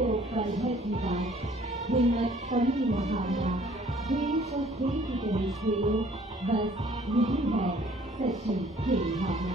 को पल भर की बात, हिम्मत कभी न हारना, देश और खेल की तरह खेलो, बस यही है सच्ची खेल भावना।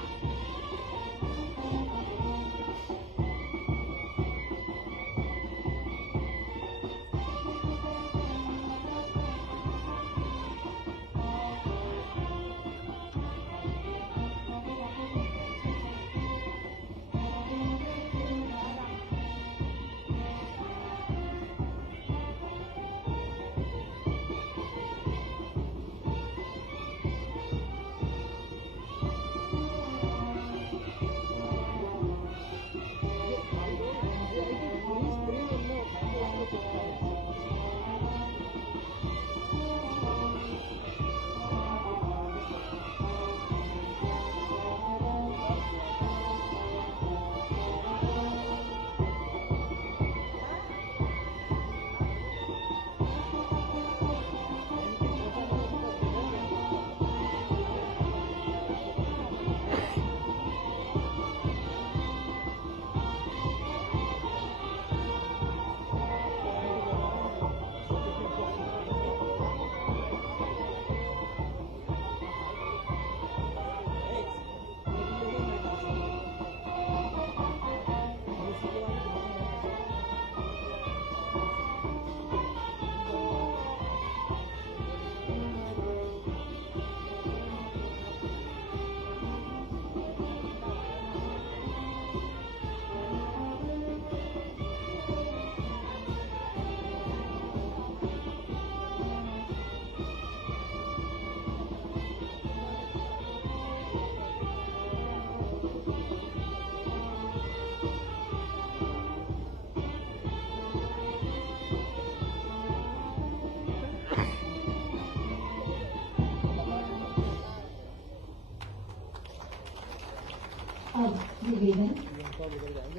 अब निवेदन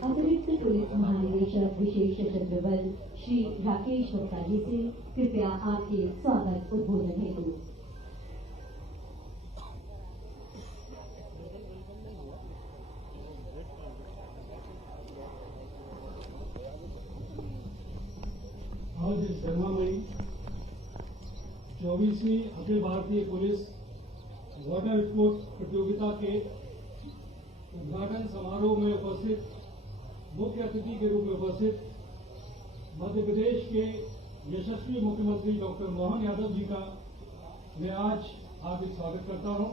अतिरिक्त पुलिस महानिदेशक विशेष सशस्त्र बल श्री राकेश गुप्ता जी से कृपया आपके स्वागत उद्बोधन हेतु। आज शर्मामणि 24वीं Akhil Bharatiya police water sports प्रतियोगिता के उद्घाटन समारोह में उपस्थित मुख्य अतिथि के रूप में उपस्थित मध्य प्रदेश के यशस्वी मुख्यमंत्री डॉक्टर मोहन यादव जी का मैं आज हार्दिक स्वागत करता हूं।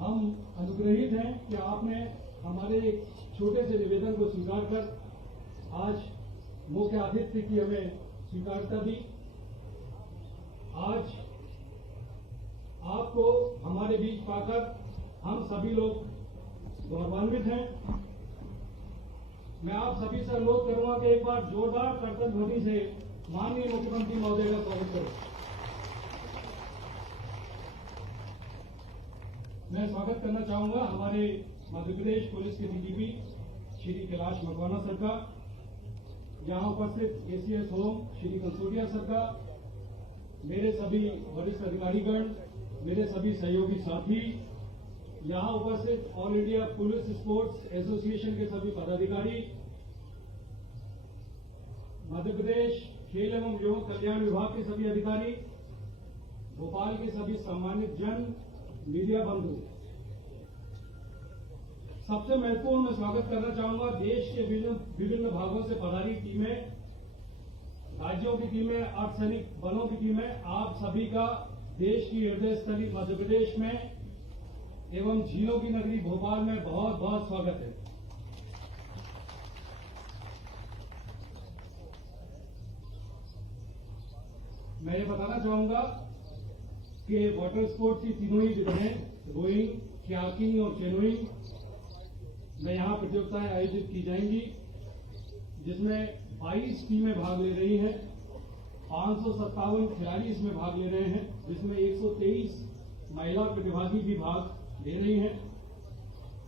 हम अनुग्रहित हैं कि आपने हमारे एक छोटे से निवेदन को स्वीकार कर आज मुख्य आतिथ्य की हमें स्वीकारता दी। आज आपको हमारे बीच पाकर हम सभी लोग गौरवान्वित हैं। मैं आप सभी से अनुरोध करूंगा कि एक बार जोरदार कर्तव्य ध्वनि से माननीय मुख्यमंत्री महोदय का स्वागत करें। मैं स्वागत करना चाहूंगा हमारे मध्य प्रदेश पुलिस के डीजीपी श्री कैलाश मकवाना सर का, यहां उपस्थित ACS home Shri Kansotia sir का, मेरे सभी वरिष्ठ अधिकारीगण, मेरे सभी सहयोगी साथी, यहां उपस्थित all India police sports association के सभी पदाधिकारी, मध्य प्रदेश खेल एवं युवक कल्याण विभाग के सभी अधिकारी, भोपाल के सभी सम्मानित जन, मीडिया बंधु, सबसे महत्वपूर्ण मैं स्वागत करना चाहूंगा देश के विभिन्न भागों से पधारी टीमें, राज्यों की टीमें, अर्धसैनिक बलों की टीमें, आप सभी का देश की हृदय स्थली मध्य प्रदेश में एवं झीलों की नगरी भोपाल में बहुत बहुत स्वागत है। मैं ये बताना चाहूंगा कि वाटर स्पोर्ट्स की तीनों ही विधाएं रोइंग, कयाकिंग और कैनोइंग में यहां प्रतियोगिताएं आयोजित की जाएंगी, जिसमें 22 टीमें भाग ले रही हैं। 557 खिलाड़ी इसमें भाग ले रहे हैं, जिसमें 123 महिला प्रतिभागी भी भाग ले रही हैं।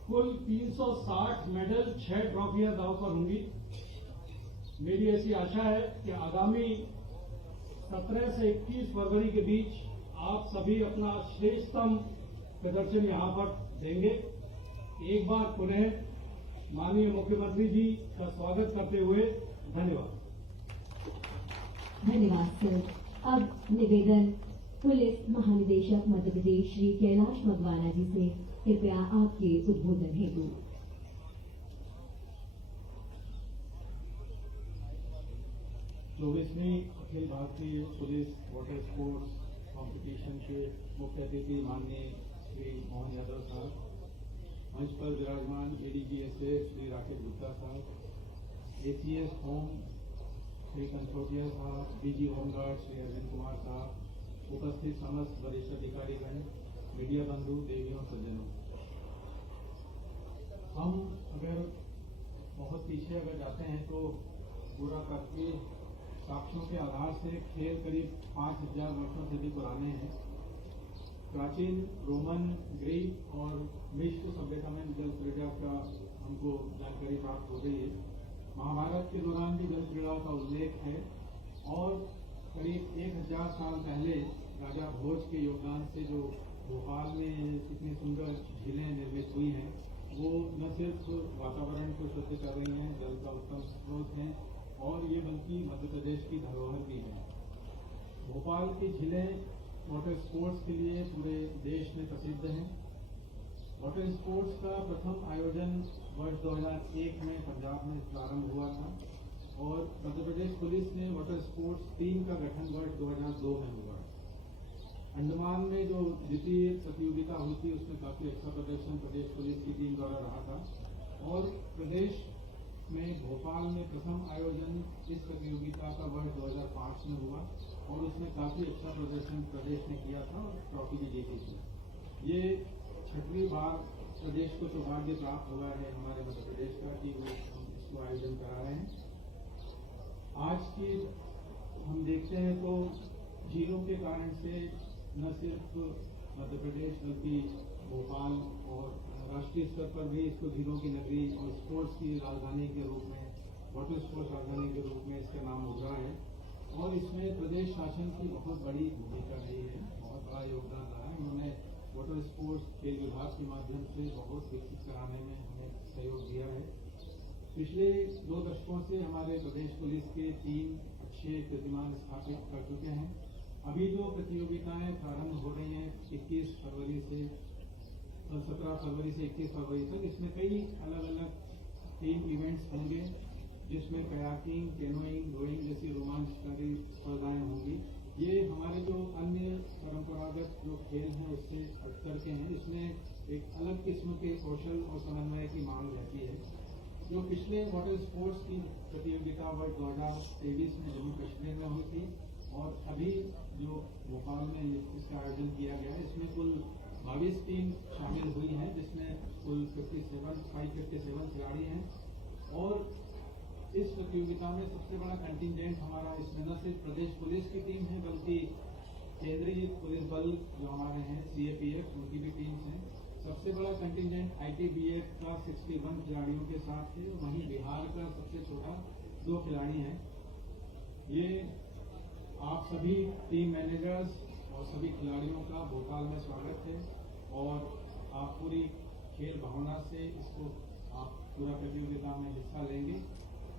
कुल 360 मेडल, 6 ट्रॉफियां दांव पर होंगी। मेरी ऐसी आशा है कि आगामी 17 से 21 फरवरी के बीच आप सभी अपना श्रेष्ठतम प्रदर्शन यहां पर देंगे। एक बार पुनः माननीय मुख्यमंत्री जी का स्वागत करते हुए धन्यवाद। धन्यवाद सर। अब निवेदन पुलिस महानिदेशक मध्य प्रदेश श्री कैलाश मकवाना जी से, कृपया आपके उद्बोधन हेतु। 24वीं Akhil Bharatiya police water sports competition के मुख्य अतिथि माननीय श्री मोहन यादव साहब, मंच पर विराजमान एडीजीएसएफ श्री राकेश गुप्ता साहब, एसीएस होम श्री कंसोटिया साहब, डीजी होमगार्ड श्री अरविंद कुमार साहब, उपस्थित समस्त वरिष्ठ अधिकारीगण, मीडिया बंधु, देवियों, सज्जनों, हम अगर बहुत पीछे अगर जाते हैं तो पूरा करके साक्ष्यों के आधार से खेल करीब 5000 वर्षों से भी पुराने हैं। प्राचीन रोमन, ग्रीक और मिस्र सभ्यता में जल क्रीड़ा का हमको जानकारी प्राप्त हो गई है। महाभारत के दौरान भी जल क्रीड़ा का उल्लेख है और करीब 1000 साल पहले राजा भोज के योगदान से जो भोपाल में कितनी सुंदर झीलें निर्मित हुई हैं, वो न सिर्फ वातावरण को शुद्ध कर रही हैं, जल का उत्तम स्रोत हैं और ये बल्कि मध्य प्रदेश की धरोहर भी है। भोपाल की झीलें वाटर स्पोर्ट्स के लिए पूरे देश में प्रसिद्ध हैं। वाटर स्पोर्ट्स का प्रथम आयोजन वर्ष 2001 में पंजाब में प्रारंभ हुआ था और मध्य प्रदेश पुलिस ने वाटर स्पोर्ट्स टीम का गठन वर्ष 2002 में हुआ। अंडमान में जो द्वितीय प्रतियोगिता हुई थी उसमें काफी अच्छा प्रदर्शन प्रदेश पुलिस की टीम द्वारा रहा था और प्रदेश में भोपाल में प्रथम आयोजन इस प्रतियोगिता का वर्ष 2005 में हुआ और उसमें काफी अच्छा प्रदर्शन प्रदेश ने किया था और ट्रॉफी भी जीती थी। ये 6वीं बार प्रदेश को सौभाग्य प्राप्त हुआ है हमारे मध्य प्रदेश का कि वो हम इसको आयोजन करा रहे हैं। आज की हम देखते हैं तो झीलों के कारण से न सिर्फ मध्य प्रदेश बल्कि भोपाल और राष्ट्रीय स्तर पर भी इसको झीलों की नगरी और स्पोर्ट्स की राजधानी के रूप में, वाटर स्पोर्ट्स राजधानी के रूप में इसका नाम उभरा है और इसमें प्रदेश शासन की बहुत बड़ी भूमिका रही है, बहुत बड़ा योगदान रहा है। उन्होंने वाटर स्पोर्ट्स खेल विभाग के माध्यम से बहुत विकसित कराने में हमें सहयोग दिया है। पिछले 2 दशकों से हमारे प्रदेश पुलिस के 3 अच्छे कीर्तिमान स्थापित कर चुके हैं। अभी जो प्रतियोगिताएं प्रारंभ हो रही हैं 17 फरवरी से 21 फरवरी तक, इसमें कई अलग अलग टीम इवेंट्स होंगे जिसमें कयाकिंग, कैनोइंग, रोइंग जैसी रोमांचकारी स्पर्धाएं होंगी। ये हमारे जो अन्य परंपरागत जो खेल हैं उससे हटकर के हैं। इसमें एक अलग किस्म के कौशल और समन्वय की मांग रहती है। जो पिछले वाटर स्पोर्ट्स की प्रतियोगिता वर्ष 2023 में जम्मू कश्मीर में हुई थी और अभी जो भोपाल में इसका आयोजन किया गया है, इसमें कुल 22 टीम शामिल हुई हैं जिसमें कुल 557 खिलाड़ी हैं और इस प्रतियोगिता में सबसे बड़ा कंटिंजेंट हमारा इसमें न सिर्फ प्रदेश पुलिस की टीम है बल्कि केंद्रीय पुलिस बल जो हमारे हैं CAPF उनकी भी टीम्स हैं। सबसे बड़ा कंटिंजेंट ITBF का 61 खिलाड़ियों के साथ है, वहीं बिहार का सबसे छोटा 2 खिलाड़ी हैं। ये आप सभी टीम मैनेजर्स और सभी खिलाड़ियों का भोपाल में स्वागत है और आप पूरी खेल भावना से इसको आप पूरा प्रतियोगिता में हिस्सा लेंगे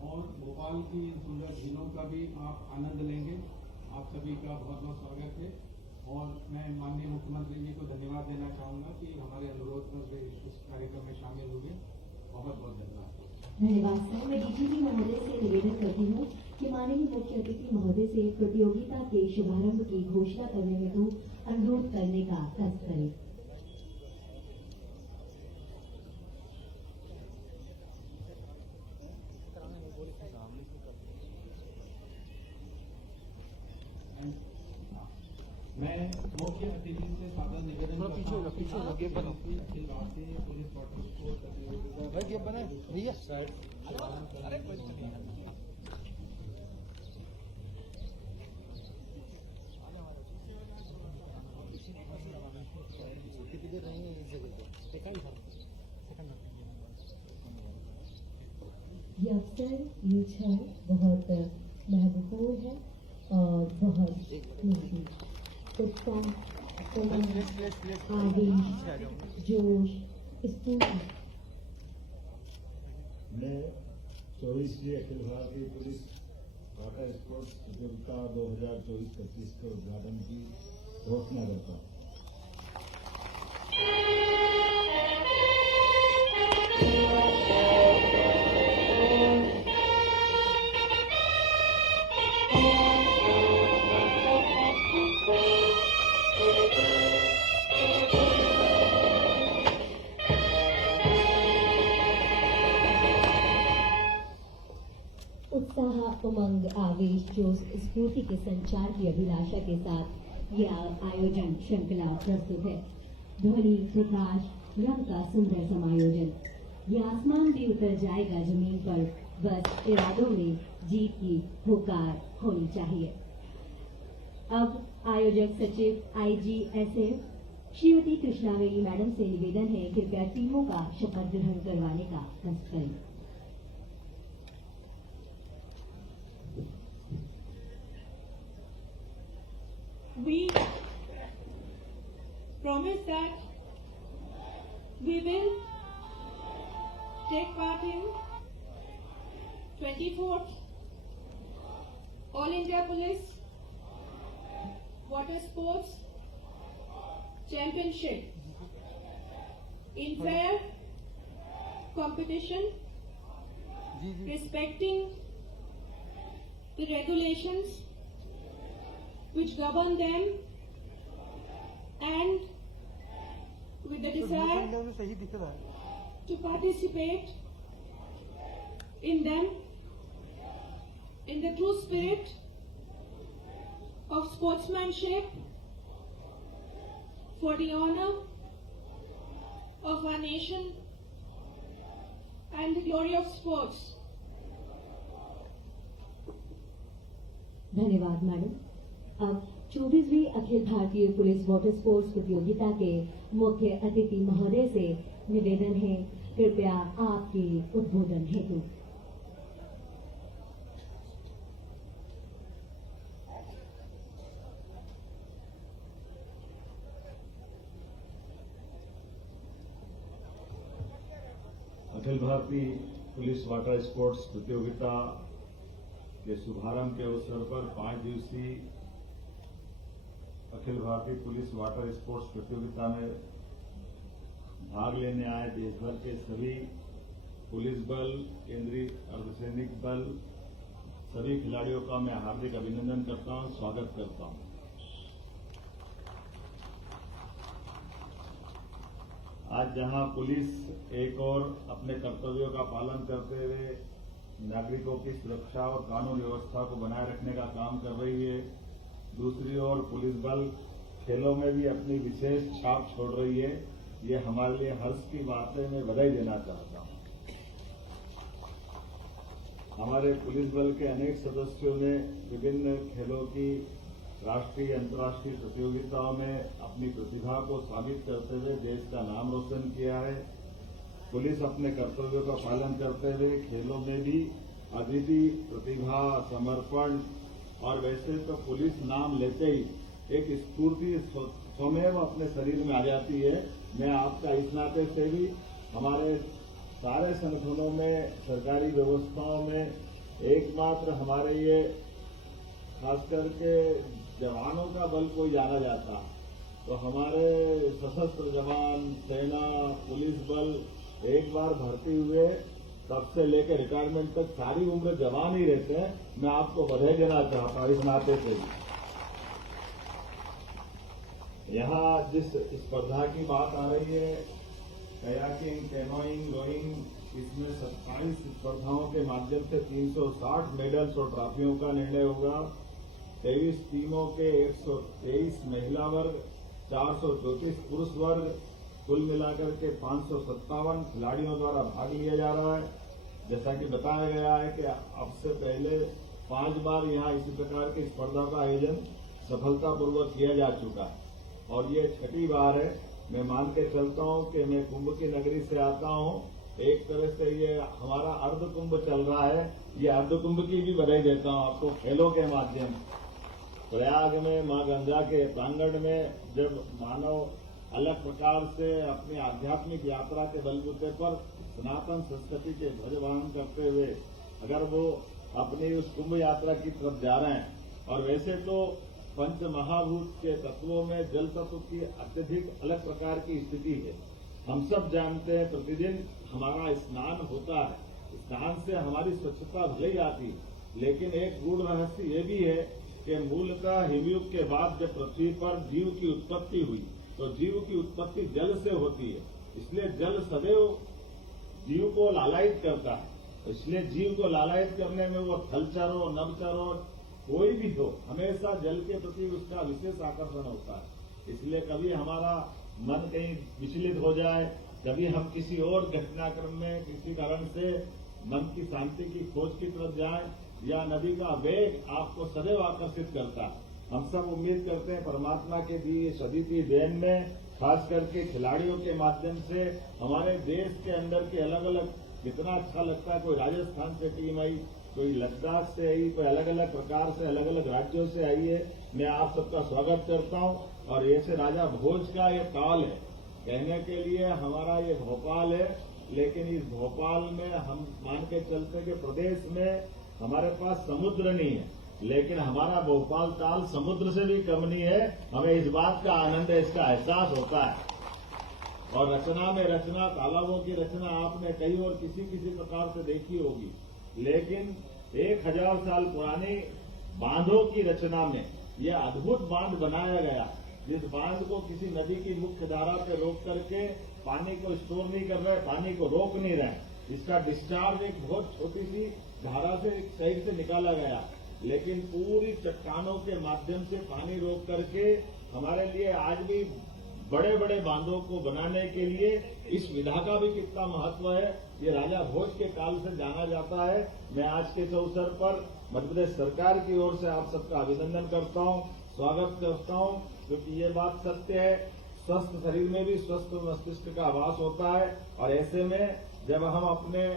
और भोपाल की इन सुंदर झीलों का भी आप आनंद लेंगे। आप सभी का बहुत बहुत स्वागत है और मैं माननीय मुख्यमंत्री जी को धन्यवाद देना चाहूँगा कि हमारे अनुरोध पर वे इस कार्यक्रम में शामिल हुए। बहुत बहुत धन्यवाद। धन्यवाद सर। मैं DGP महोदय से निवेदन करती हूँ कि माननीय मुख्य अतिथि महोदय से प्रतियोगिता के शुभारंभ की घोषणा करने हेतु अनुरोध करने का कष्ट करें। मैं मुख्य अतिथि से सादर निवेदन करता हूं कि Akhil Bharatiya police water sports प्रतियोगिता ये अवसर ये क्षण बहुत महत्वपूर्ण है और बहुत उत्साह, आवेश, जोश, स्फूर्ति ने 24वीं Akhil Bharatiya police water sports प्रतियोगिता 2024-25 के उद्घाटन की घोषणा करता हूँ। उत्साह, उमंग, आवेश, जोश, स्फूर्ति के संचार की अभिलाषा के साथ यह आयोजन श्रृंखला प्रस्तुत है। ध्वनि, प्रकाश, रंग का सुंदर समायोजन। ये आसमान भी उतर जाएगा जमीन पर, बस इरादों में जीत की हुकार होनी चाहिए। अब आयोजक सचिव IGSF श्रीमती कृष्णावेणी मैडम से निवेदन है, कृपया टीमों का शपथ ग्रहण करवाने का कष्ट करें। We promise that we will take part in 24th All India Police Water Sports Championship in fair competition, respecting the regulations which govern them and with the desire to participate in them in the true spirit of sportsmanship for the honor of our nation and the glory of sports. धन्यवाद madam. अब 24वीं Akhil Bharatiya police water sports प्रतियोगिता के मुख्य अतिथि महोदय से निवेदन है, कृपया आपके उद्बोधन हेतु। Akhil Bharatiya police water sports प्रतियोगिता के शुभारंभ के अवसर पर 5 दिवसीय Akhil Bharatiya police water sports प्रतियोगिता में भाग लेने आए देश भर के सभी पुलिस बल, केंद्रीय अर्धसैनिक बल, सभी खिलाड़ियों का मैं हार्दिक अभिनंदन करता हूं, स्वागत करता हूं। आज जहां पुलिस एक और अपने कर्तव्यों का पालन करते हुए नागरिकों की सुरक्षा और कानून व्यवस्था को बनाए रखने का काम कर रही है, दूसरी ओर पुलिस बल खेलों में भी अपनी विशेष छाप छोड़ रही है। ये हमारे लिए हर्ष की बात है, मैं बधाई देना चाहता हूं। हमारे पुलिस बल के अनेक सदस्यों ने विभिन्न खेलों की राष्ट्रीय अंतर्राष्ट्रीय प्रतियोगिताओं में अपनी प्रतिभा को साबित करते हुए देश का नाम रोशन किया है। पुलिस अपने कर्तव्यों का पालन करते हुए खेलों में भी अद्वितीय प्रतिभा, समर्पण और वैसे तो पुलिस नाम लेते ही एक स्फूर्ति स्वयं अपने शरीर में आ जाती है। मैं आपका इस नाते से भी हमारे सारे संगठनों में, सरकारी व्यवस्थाओं में एकमात्र हमारे ये खास करके जवानों का बल कोई जाना जाता, तो हमारे सशस्त्र जवान, सेना, पुलिस बल एक बार भर्ती हुए तब से लेकर रिटायरमेंट तक सारी उम्र जवान ही रहते हैं। मैं आपको बधाई देना चाहता हूं इस नाते से भी। यहाँ जिस स्पर्धा की बात आ रही है, कयाकिंग, कैनोइंग, रोइंग, इसमें 27 स्पर्धाओं के माध्यम से 360 मेडल्स और ट्रॉफियों का निर्णय होगा। 23 टीमों के 123 महिला वर्ग, 434 पुरुष वर्ग, कुल मिलाकर के 557 खिलाड़ियों द्वारा भाग लिया जा रहा है। जैसा कि बताया गया है कि अब से पहले 5 बार यहाँ इसी प्रकार की स्पर्धा का आयोजन सफलतापूर्वक किया जा चुका है और ये 6ठी बार है। मैं मान के चलता हूँ कि मैं कुंभ की नगरी से आता हूँ, एक तरह से ये हमारा अर्ध कुंभ चल रहा है। ये अर्ध कुंभ की भी बधाई देता हूँ आपको खेलों के माध्यम। प्रयाग में मां गंगा के प्रांगण में जब मानव अलग प्रकार से अपनी आध्यात्मिक यात्रा के बलबूते पर सनातन संस्कृति के ध्वजवाहन करते हुए अगर वो अपनी उस कुंभ यात्रा की तरफ जा रहे हैं, और वैसे तो पंच महाभूत के तत्वों में जल तत्व की अत्यधिक अलग प्रकार की स्थिति है। हम सब जानते हैं प्रतिदिन हमारा स्नान होता है, स्नान से हमारी स्वच्छता भले ही आती, लेकिन एक गूढ़ रहस्य ये भी है कि मूलतः हिमयुग के बाद जब पृथ्वी पर जीव की उत्पत्ति हुई तो जीव की उत्पत्ति जल से होती है। इसलिए जल सदैव जीव को लालायित करता है। इसलिए जीव को लालायित करने में वो थलचर हो, नभचर हो, कोई भी हो, हमेशा जल के प्रति उसका विशेष आकर्षण होता है। इसलिए कभी हमारा मन कहीं विचलित हो जाए, कभी हम किसी और घटनाक्रम में किसी कारण से मन की शांति की खोज की तरफ जाएं, या नदी का वेग आपको सदैव आकर्षित करता है। हम सब उम्मीद करते हैं परमात्मा के दी सदीती देन में, खास करके खिलाड़ियों के माध्यम से हमारे देश के अंदर के अलग अलग कितना अच्छा लगता है। कोई राजस्थान से टीम आई, कोई लद्दाख से आई, कोई अलग अलग प्रकार से अलग अलग राज्यों से आई है। मैं आप सबका स्वागत करता हूं। और ऐसे राजा भोज का ये काल है, कहने के लिए हमारा ये भोपाल है, लेकिन इस भोपाल में हम मान के चलते कि प्रदेश में हमारे पास समुद्र नहीं है, लेकिन हमारा भोपाल ताल समुद्र से भी कम नहीं है। हमें इस बात का आनंद है, इसका एहसास होता है। और रचना में रचना, तालाबों की रचना आपने कई और किसी किसी प्रकार से देखी होगी, लेकिन 1000 साल पुरानी बांधों की रचना में यह अद्भुत बांध बनाया गया, जिस बांध को किसी नदी की मुख्य धारा पे रोक करके पानी को स्टोर नहीं कर रहे, पानी को रोक नहीं रहे। इसका डिस्चार्ज एक बहुत छोटी सी धारा से एक साइड से निकाला गया, लेकिन पूरी चट्टानों के माध्यम से पानी रोक करके हमारे लिए आज भी बड़े बड़े बांधों को बनाने के लिए इस विधा का भी कितना महत्व है, ये राजा भोज के काल से जाना जाता है। मैं आज के इस अवसर पर मध्य प्रदेश सरकार की ओर से आप सबका अभिनंदन करता हूं, स्वागत करता हूं, क्योंकि ये बात सत्य है, स्वस्थ शरीर में भी स्वस्थ मस्तिष्क का आभास होता है। और ऐसे में जब हम अपने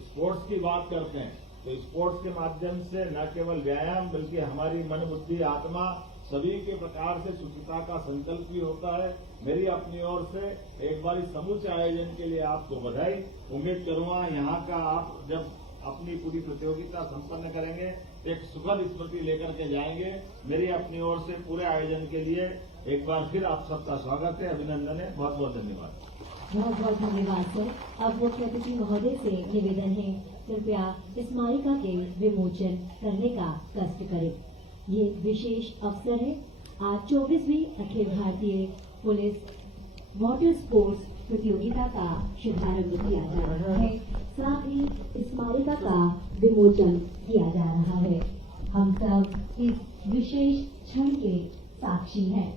स्पोर्ट्स की बात करते हैं तो स्पोर्ट्स के माध्यम से न केवल व्यायाम बल्कि हमारी मन, बुद्धि, आत्मा सभी के प्रकार से शुचिता का संकल्प भी होता है। मेरी अपनी ओर से एक बार इस समूचे आयोजन के लिए आपको बधाई। उम्मीद करूंगा यहाँ का आप जब अपनी पूरी प्रतियोगिता संपन्न करेंगे एक सुखद स्मृति लेकर के जाएंगे। मेरी अपनी ओर से पूरे आयोजन के लिए एक बार फिर आप सबका स्वागत है, अभिनंदन है। बहुत बहुत धन्यवाद। बहुत बहुत धन्यवाद सर। अब मुख्य अतिथि महोदय से निवेदन है, कृपया स्मारिका के विमोचन करने का कष्ट करें। ये विशेष अवसर है। आज 24वीं Akhil Bharatiya police water sports प्रतियोगिता का शुभारंभ किया जा रहा है, साथ ही स्मारिका का विमोचन किया जा रहा है। हम सब इस विशेष क्षण के साक्षी हैं।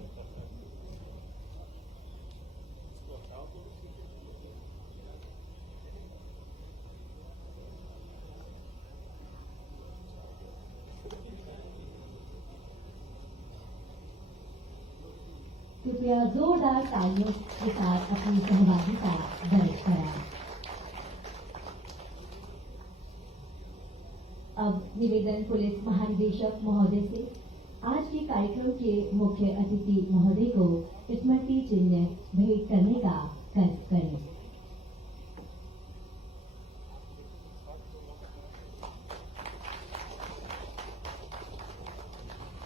कृपया जोरदार तालियों के साथ अपनी सहभागिता दर्ज कराएं। अब निवेदन पुलिस महानिदेशक महोदय से आज के कार्यक्रम के मुख्य अतिथि महोदय को स्मृति चिन्ह भेंट करने का कष्ट करें।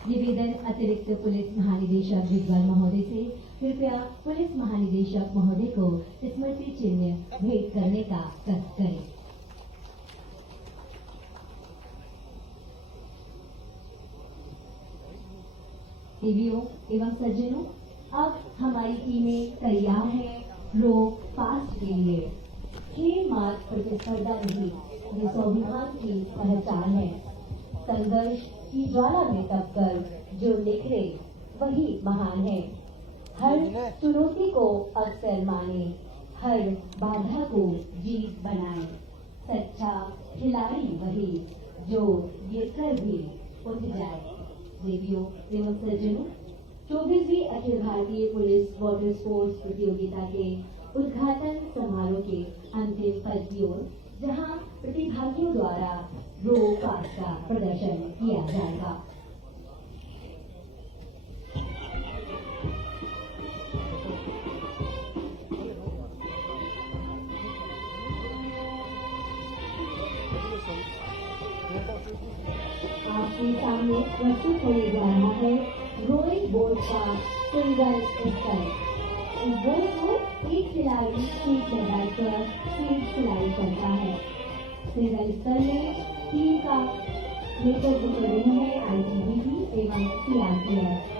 निवेदन अतिरिक्त पुलिस महानिदेशक दिग्गज महोदय से कृपया पुलिस महानिदेशक महोदय को स्मृति चिन्ह भेंट करने का कष्ट करें। देवियों एवं सज्जनों, अब हमारी टीमें तैयार हैं रो फास्ट के लिए। 6 मार्च प्रतिस्पर्धा नहीं, ये स्वाभिमान की पहचान है। संघर्ष की ज्वाला में तपकर जो निखरे वही महान है। हर चुनौती को अवसर माने, हर बाधा को जीत बनाए। सच्चा खिलाड़ी वही जो गिरकर भी उठ जाए। देवियों एवं सज्जनों, 24वीं Akhil Bharatiya police water sports प्रतियोगिता के उद्घाटन समारोह के अंतिम पल की ओर, जहां प्रतिभागियों द्वारा रो फास्ट का प्रदर्शन किया जाएगा। आपके सामने प्रस्तुत होने जा रहा है रोइंग बोर्ड का सिंगल स्तर। इस बोर्ड को एक खिलाड़ी सीट लगाकर सीट सिलाई करता है। सिंगल स्तर में टीम का नेतृत्व कर रही है आईटीबीपी एवं सीआरपीएफ।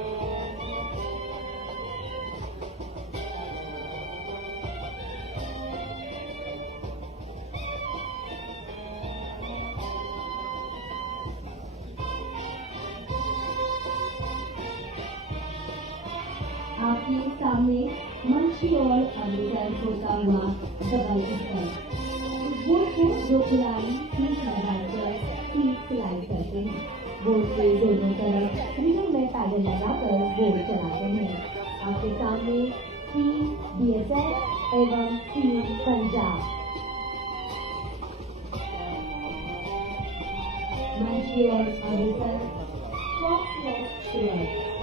आपके सामने मंच की ओर अग्रसर होता हुआ डबल स्तर। इस बोर्ड को दो खिलाड़ी सीट लगाकर सीट सिलाई करते हैं। बोर्ड के दोनों तरफ रिंग में पैडल लगाकर बोर्ड चलाते हैं। आपके सामने टीम बीएसएफ एवं टीम पंजाब। मंच की ओर अग्रसर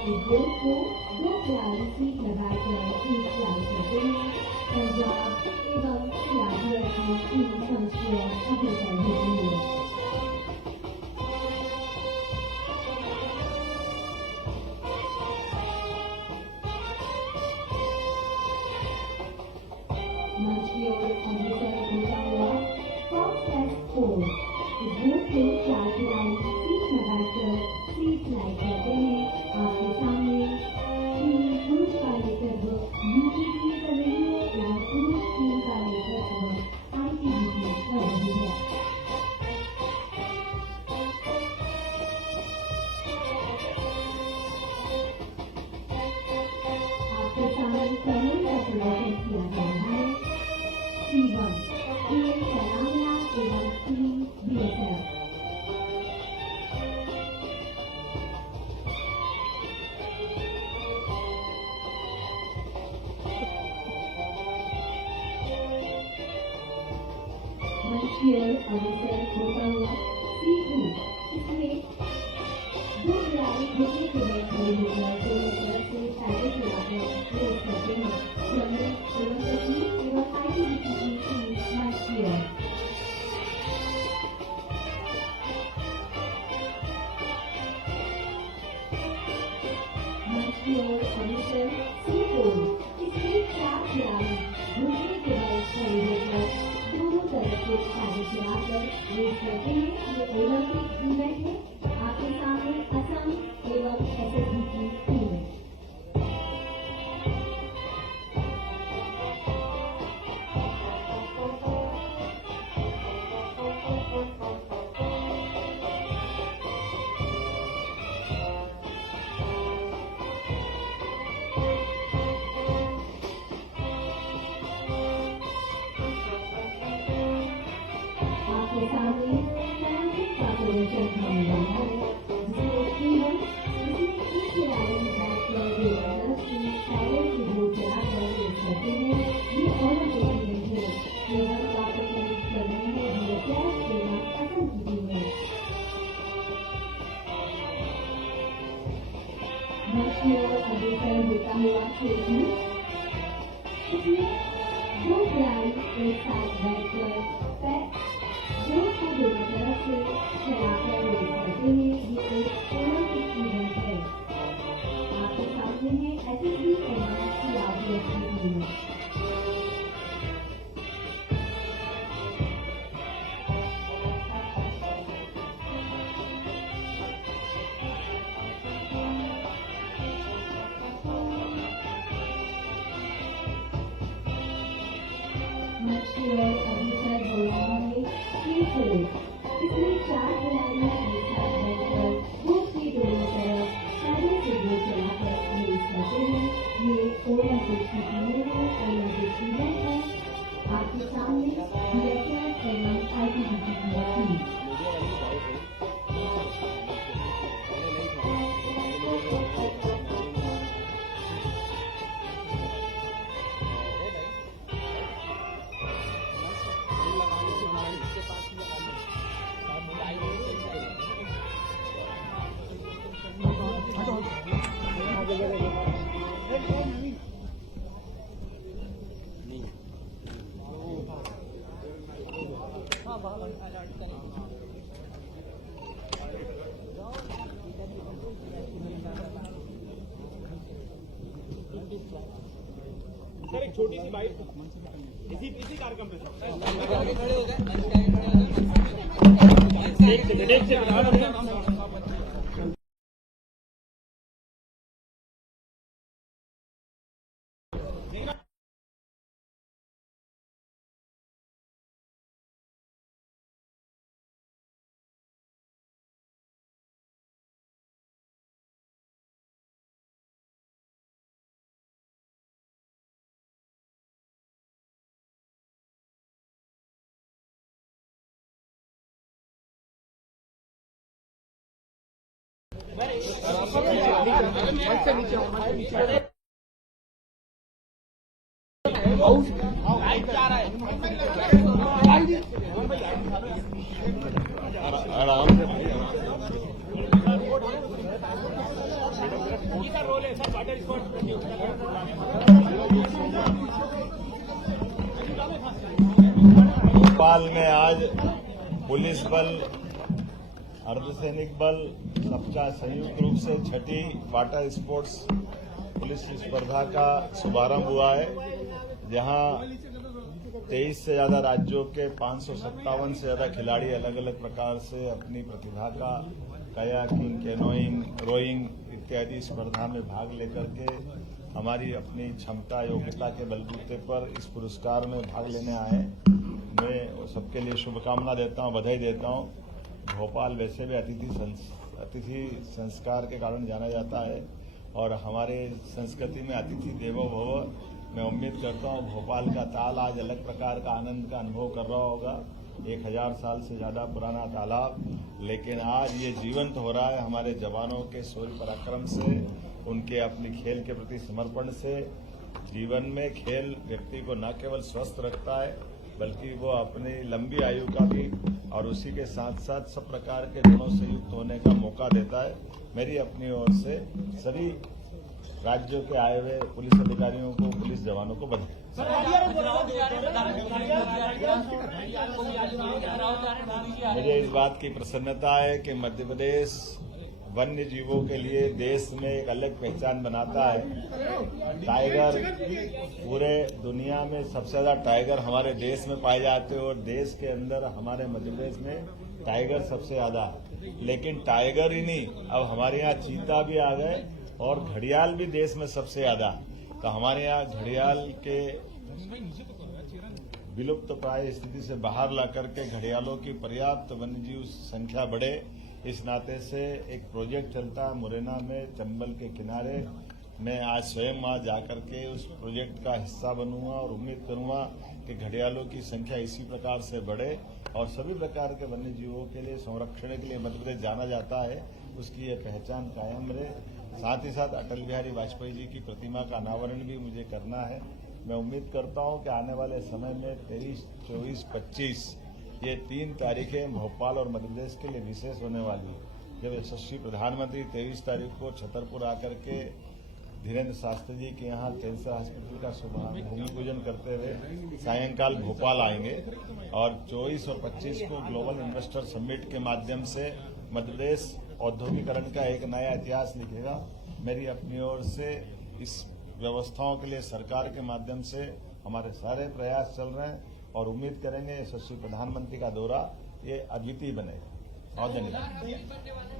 इस बोर्ड को दो खिलाड़ी सीट लगाकर सीट सिलाई करते हैं। पंजाब एवं सीआरपीएफ की टीम मंच की ओर अग्रसर होती है। मंच की ओर अग्रसर होता हुआ फॉक्स टेस्ट 4। इस बोर्ड को चार खिलाड़ी सीट लगाकर सीट सिलाई करते हैं। आपके सामने टीम पुरुष का नेतृत्व यूटीपी कर रही है एवं पुरुष टीम का नेतृत्व आईटीबीपी कर रही है। आपके सामने कर्नल का प्रदर्शन किया जा रहा है। C1 टीम तेलंगाना एवं टीम बीएसएफ। मंचियर अग्रसर होता हुआ C2। इसमें दो खिलाड़ी घुटने के बल खड़े होकर दोनों तरफ से पैडल चलाकर रेस करते हैं। जनरल एवं तकनीक एवं आईटीबीपी की टीम मंचियर। मंचियर अग्रसर C4। इसमें चार खिलाड़ी घुटने के बल खड़े होकर दोनों तरफ से पैडल चलाकर रेस करते हैं। ये ओलंपिक इवेंट है। आपके सामने असम एवं एसएसबी की टीम है। आपके सामने ओलंपिक का प्रदर्शन होने वाला है, जिसमें केवल इसमें एक खिलाड़ी बैठकर दोनों तरफ से पैडल की बोर्ड चलाकर रेस करते हैं। ये ओलंपिक इवेंट है। केवल का प्रतिनिधित्व कर रही है बीएसएफ एवं असम की टीम है। मंच की ओर अग्रसर होता हुआ C2। इसमें दो खिलाड़ी एक साथ बैठकर बोर्ड को दोनों तरफ से चलाकर रेस करते हैं। ये एक ओलंपिक इवेंट है। आपके सामने है एसएसबी एवं सीआरपीएफ की टीम। मंच की ओर अग्रसर हो रहा है C4। इसमें चार खिलाड़ी एक साथ बैठकर बोर्ड के दोनों तरफ पैडल से बोर्ड चलाकर रेस करते हैं। ये ओलंपिक की टीम है। ओलंपिक इवेंट है। आपके सामने बीएसएफ एवं आईटीबीपी की टीम। सर एक छोटी सी बाइट इसी कार्यक्रम पे आराम से रोल है सर वाटर स्पोर्ट भोपाल में आज पुलिस बल, अर्धसैनिक बल सबका संयुक्त रूप से छठी वाटर स्पोर्ट्स पुलिस स्पर्धा का शुभारंभ हुआ है, जहां 23 से ज्यादा राज्यों के 557 से ज्यादा खिलाड़ी अलग अलग प्रकार से अपनी प्रतिभा का कायाकिंग, कैनोइंग, रोइंग इत्यादि स्पर्धा में भाग लेकर के हमारी अपनी क्षमता योग्यता के बलबूते पर इस पुरस्कार में भाग लेने आए। मैं सबके लिए शुभकामना देता हूं, बधाई देता हूं। भोपाल वैसे भी अतिथि संस्कार के कारण जाना जाता है और हमारे संस्कृति में अतिथि देवो भव। मैं उम्मीद करता हूं भोपाल का ताल आज अलग प्रकार का आनंद का अनुभव कर रहा होगा। 1000 साल से ज्यादा पुराना तालाब, लेकिन आज ये जीवंत हो रहा है हमारे जवानों के शौर्य पराक्रम से, उनके अपनी खेल के प्रति समर्पण से। जीवन में खेल व्यक्ति को न केवल स्वस्थ रखता है बल्कि वो अपनी लंबी आयु का भी और उसी के साथ साथ सब प्रकार के गुणों से युक्त होने का मौका देता है। मेरी अपनी ओर से सभी राज्यों के आए हुए पुलिस अधिकारियों को, पुलिस जवानों को बधाई। मुझे इस बात की प्रसन्नता है कि मध्य प्रदेश वन्य जीवों के लिए देश में एक अलग पहचान बनाता है। टाइगर, पूरे दुनिया में सबसे ज्यादा टाइगर हमारे देश में पाए जाते हैं और देश के अंदर हमारे मध्य प्रदेश में टाइगर सबसे ज्यादा। लेकिन टाइगर ही नहीं, अब हमारे यहाँ चीता भी आ गए और घड़ियाल भी देश में सबसे ज्यादा। तो हमारे यहाँ घड़ियाल के विलुप्त प्राय स्थिति से बाहर ला करके घड़ियालों की पर्याप्त वन्यजीव संख्या बढ़े, इस नाते से एक प्रोजेक्ट चलता है मुरैना में चंबल के किनारे। मैं आज स्वयं वहां जाकर के उस प्रोजेक्ट का हिस्सा बनूंगा और उम्मीद करूंगा कि घड़ियालों की संख्या इसी प्रकार से बढ़े और सभी प्रकार के वन्य जीवों के लिए संरक्षण के लिए मध्य प्रदेश जाना जाता है, उसकी ये पहचान कायम रहे। साथ ही साथ अटल बिहारी वाजपेयी जी की प्रतिमा का अनावरण भी मुझे करना है। मैं उम्मीद करता हूं कि आने वाले समय में 23, 24, 25 ये 3 तारीखें भोपाल और मध्य प्रदेश के लिए विशेष होने वाली है। जब यशस्वी प्रधानमंत्री 23 तारीख को छतरपुर आकर के धीरेन्द्र शास्त्री जी के यहाँ कैंसर हॉस्पिटल का भूमि पूजन करते हुए सायंकाल भोपाल आएंगे और 24 और 25 को ग्लोबल इन्वेस्टर समिट के माध्यम से मध्य प्रदेश औद्योगिकरण का एक नया इतिहास लिखेगा। मेरी अपनी ओर से इस व्यवस्थाओं के लिए सरकार के माध्यम से हमारे सारे प्रयास चल रहे हैं और उम्मीद करेंगे यशस्वी प्रधानमंत्री का दौरा ये अद्वितीय बनेगा। बहुत धन्यवाद।